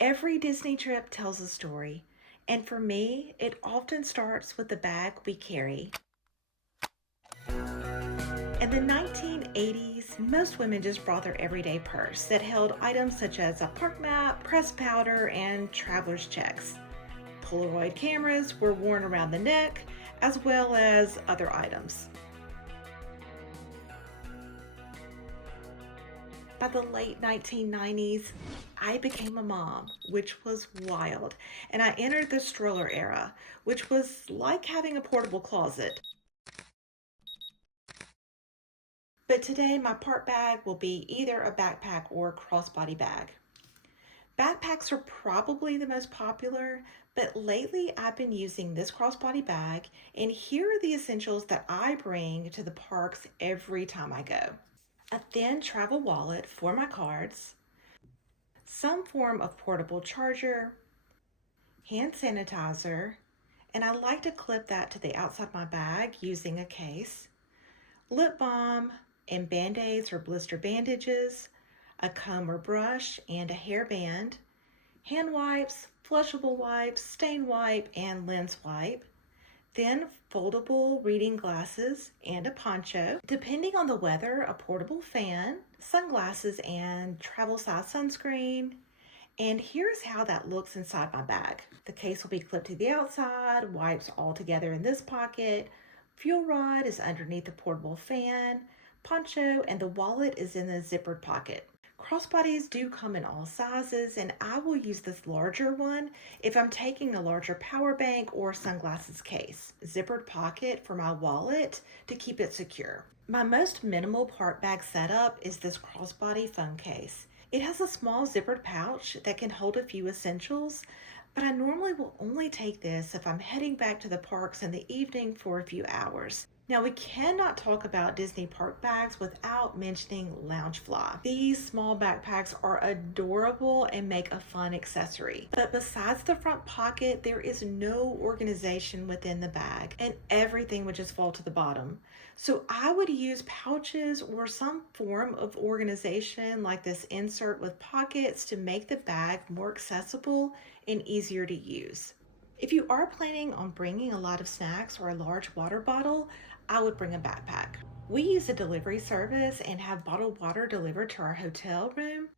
Every Disney trip tells a story, and for me, it often starts with the bag we carry. In the 1980s, most women just brought their everyday purse that held items such as a park map, pressed powder, and traveler's checks. Polaroid cameras were worn around the neck, as well as other items. By the late 1990s, I became a mom, which was wild, and I entered the stroller era, which was like having a portable closet. But today, my part bag will be either a backpack or a crossbody bag. Backpacks are probably the most popular, but lately I've been using this crossbody bag, and here are the essentials that I bring to the parks every time I go. A thin travel wallet for my cards, some form of portable charger, hand sanitizer, and I like to clip that to the outside of my bag using a case, lip balm and band-aids or blister bandages, a comb or brush and a hairband, hand wipes, flushable wipes, stain wipe, and lens wipe, then foldable reading glasses and a poncho. Depending on the weather, a portable fan, sunglasses, and travel size sunscreen. And here's how that looks inside my bag. The case will be clipped to the outside, wipes all together in this pocket, fuel rod is underneath the portable fan, poncho, and the wallet is in the zippered pocket. Crossbodies do come in all sizes, and I will use this larger one if I'm taking a larger power bank or sunglasses case. Zippered pocket for my wallet to keep it secure. My most minimal part bag setup is this crossbody phone case. It has a small zippered pouch that can hold a few essentials, but I normally will only take this if I'm heading back to the parks in the evening for a few hours. Now, we cannot talk about Disney park bags without mentioning Loungefly. These small backpacks are adorable and make a fun accessory. But besides the front pocket, there is no organization within the bag, and everything would just fall to the bottom. So I would use pouches or some form of organization like this insert with pockets to make the bag more accessible and easier to use. If you are planning on bringing a lot of snacks or a large water bottle, I would bring a backpack. We use a delivery service and have bottled water delivered to our hotel room,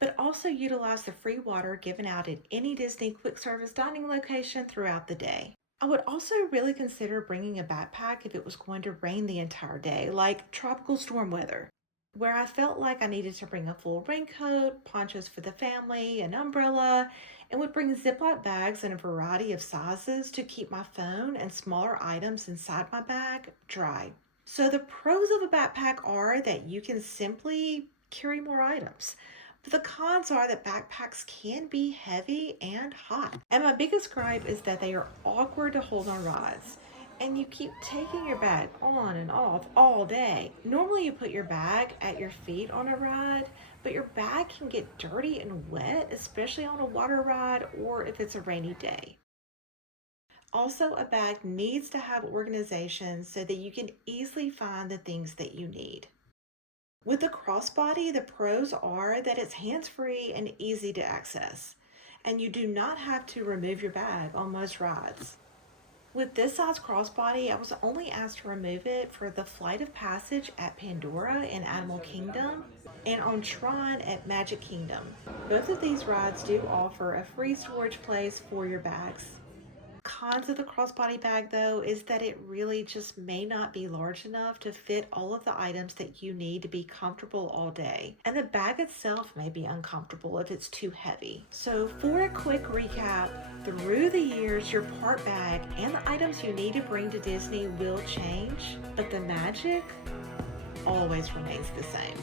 but also utilize the free water given out at any Disney quick service dining location throughout the day. I would also really consider bringing a backpack if it was going to rain the entire day, like tropical storm weather, where I felt like I needed to bring a full raincoat, ponchos for the family, an umbrella, and would bring Ziploc bags in a variety of sizes to keep my phone and smaller items inside my bag dry. So the pros of a backpack are that you can simply carry more items. But the cons are that backpacks can be heavy and hot. And my biggest gripe is that they are awkward to hold on rides, and you keep taking your bag on and off all day. Normally you put your bag at your feet on a ride, but your bag can get dirty and wet, especially on a water ride or if it's a rainy day. Also, a bag needs to have organization so that you can easily find the things that you need. With the crossbody, the pros are that it's hands-free and easy to access, and you do not have to remove your bag on most rides. With this size crossbody, I was only asked to remove it for the Flight of Passage at Pandora in Animal Kingdom and on Tron at Magic Kingdom. Both of these rides do offer a free storage place for your bags. Cons of the crossbody bag though is that it really just may not be large enough to fit all of the items that you need to be comfortable all day. And the bag itself may be uncomfortable if it's too heavy. So for a quick recap, through the years, your part bag and the items you need to bring to Disney will change, but the magic always remains the same.